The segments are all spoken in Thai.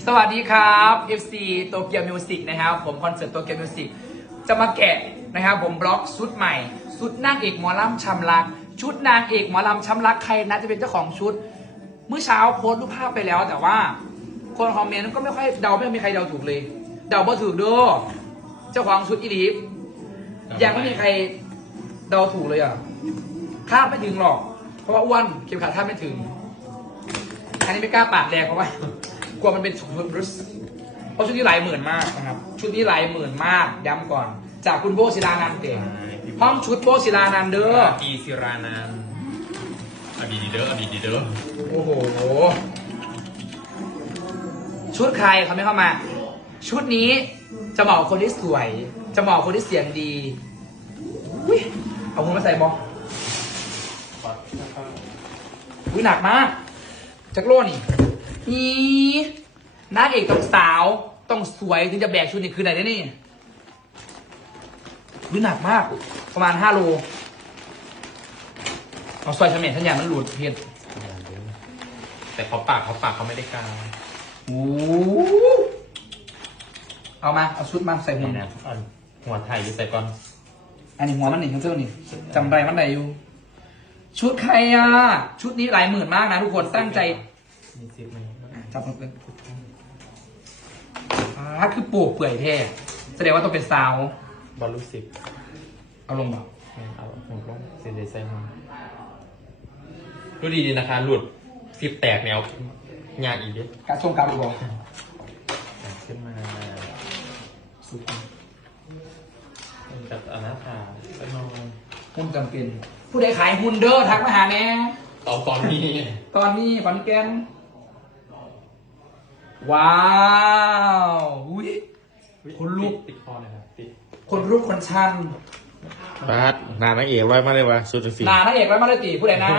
สวัสดีครับ FC โตเกียวมิวสิกนะครับผมคอนเสิร์ตโตเกียวมิวสิกจะมาแกะนะครับผมบล็อกชุดใหม่ชุดนางเอกหมอลำช้ำรักชุดนางเอกหมอลำช้ำรักใครนะจะเป็นเจ้าของชุดเมื่อเช้าโพสต์รูปภาพไปแล้วแต่ว่าคนคอมเมนต์ก็ไม่ค่อยเดาไม่มีใครเดาถูกเลยเดาบ่ถูกด้วยเจ้าของชุดอีลีฟยังไม่มีใครเดาถูกเลยอ่ะคาดไม่ถึงหรอกเพราะว่าอ้วนเข็มขัดคาดไม่ถึงอันนี้ไม่กล้าปาดแรงเพราะว่ากลัวมันเป็นชุดบรุษเพราะชุดนี้หลายหมื่นมากนะครับชุดนี้หลายหมื่นมากย้ำก่อนจากคุณโบศิลานันท์เก่งห้องชุดโบศิลานันท์เด้อกีศิรานันท์อดีดีเด้ออดีดีเด้อโอ้โหชุดใครเขาไม่เข้ามาชุดนี้จะเหมาะคนที่สวยจะเหมาะคนที่เสียงดีอุ้ยเอาคุณมาใส่บออุ้ยหนักมากจักรโลนี่นี่นางเอกต้องสาวต้องสวยถึงจะแบกชุดนี้คือไหนได้นี่อุ้ยหนักมากประมาณ5 โลเอาซอยเฉม็ดทันอย่างมันหลุดเพี้ยนแต่เขาปากเขาไม่ได้กาวโอ้เอามาเอาชุดมาใส่หัวหัวไทยอยู่ใส่ก่อนอันนี้หัวมันหนึ่งเท่านี่จำไรมันไหนอยู่ชุดใครอ่ะชุดนี้หลายหมื่นมากนะทุกคนตั้งใจมีซิปไหมจับมันเป็นคือปลูกเปื่อยแท้แสดงว่าต้องเป็นซาวบอลลูซิปเอาลงแบบเอาลงเซนเดไซมาดูดีนะคะหลุดซิปแตกแนวยากอีกดิกระช่วงกลางบอกขึ้นมาสุดกับอนาถาไปนอนหุ้นจำเป็นผู้ใดขายหุ้นเด้อทักมาหาแน่ตอนนี้ขอนแก่นว้าวอุ้ยคนลุกติดคอเลยครับติดคนลุกคนชันบาสนานักเอกไว้มาเลยวะชุดสีนานักเอกไว้มาเลยตีผู้ใดนะ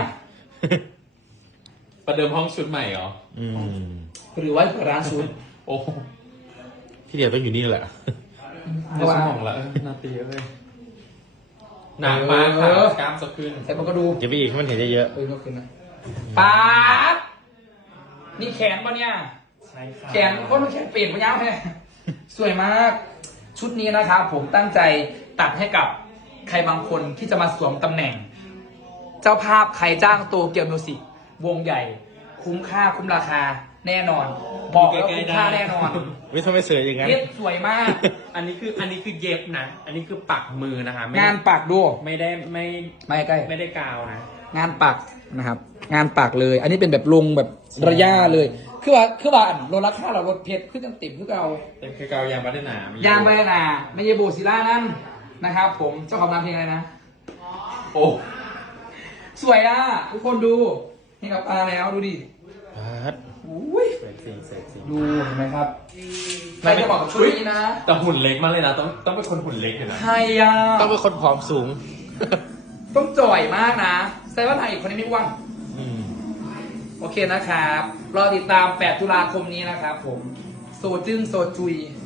ประเดิมห้องชุดใหม่เหรอหรือว่าร้านชุดโอ้พี่เดียวต้องอยู่นี่แหละในสมองละนาตีเลยหนักมากกล้ามสะขึ้นแต่มันก็ดูจะไปอีกให้มันเห็นเยอะก็ขึ้นนะป๊าบนี่แขนปะเนี่ยแขนคนแขนเปลี่ยนไปยังไงสวยมากชุดนี้นะครับผมตั้งใจตัดให้กับใครบางคนที่จะมาสวมตำแหน่งเจ้าภาพใครจ้างโตเกียวมิวสิกวงใหญ่คุ้มค่าคุ้มราคาแน่นอนบอกแล้วคุ้มค่าแน่นอนวิทำไมสวยอย่างนั้นเย็บสวยมากอันนี้คือเย็บนะอันนี้คือปักมือนะคะงานปักดูไม่ได้ใกล้ไม่ได้กาวนะงานปักนะครับงานปักเลยอันนี้เป็นแบบลงแบบระยะเลยคือว่าลดราคาเราลดเพชรขึ้นติ่มคือเราเต็มคือเกายางบัตเตอร์หนายางบัตเตอร์หนาไม่ใช่โบศิลานั่นนะครับผมเจ้าของร้านเพลงอะไรนะโอ้สวยอ่ะทุกคนดูนี่กับตาแล้วดูดิอุ้ยดูเห็นไหมครับใครจะบอกกับชุดนี้นะแต่หุ่นเล็กมากเลยนะต้องเป็นคนหุ่นเล็กเลยนะใครอ่ะต้องเป็นคนผอมสูงต้องจ่อยมากนะแสดงว่าไหนคนนี้ไม่ว่างโอเคนะครับรอติดตาม8 ตุลาคมนี้นะครับผมโซจึ้งโซจุย